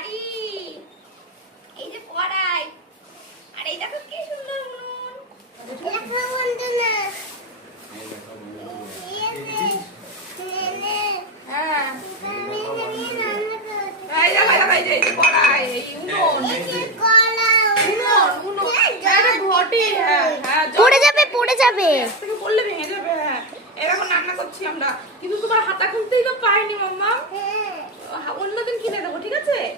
বাড়ি, এই যে কড়াই, আর এই দেখো কি সুন্দর উনুন। হ্যাঁ, এই দেখো, এই যে কড়াই, এই উনুন, ঘটি। হ্যাঁ হ্যাঁ, পড়ে যাবে পড়ে যাবে। তুমি বললে ভেঙে যাবে। হ্যাঁ, এরকম রান্না করছি আমরা, কিন্তু তোমার হাতা খুলতেই তো পাইনি মাম্মা। অন্যদিন কিনে দেবো, ঠিক আছে?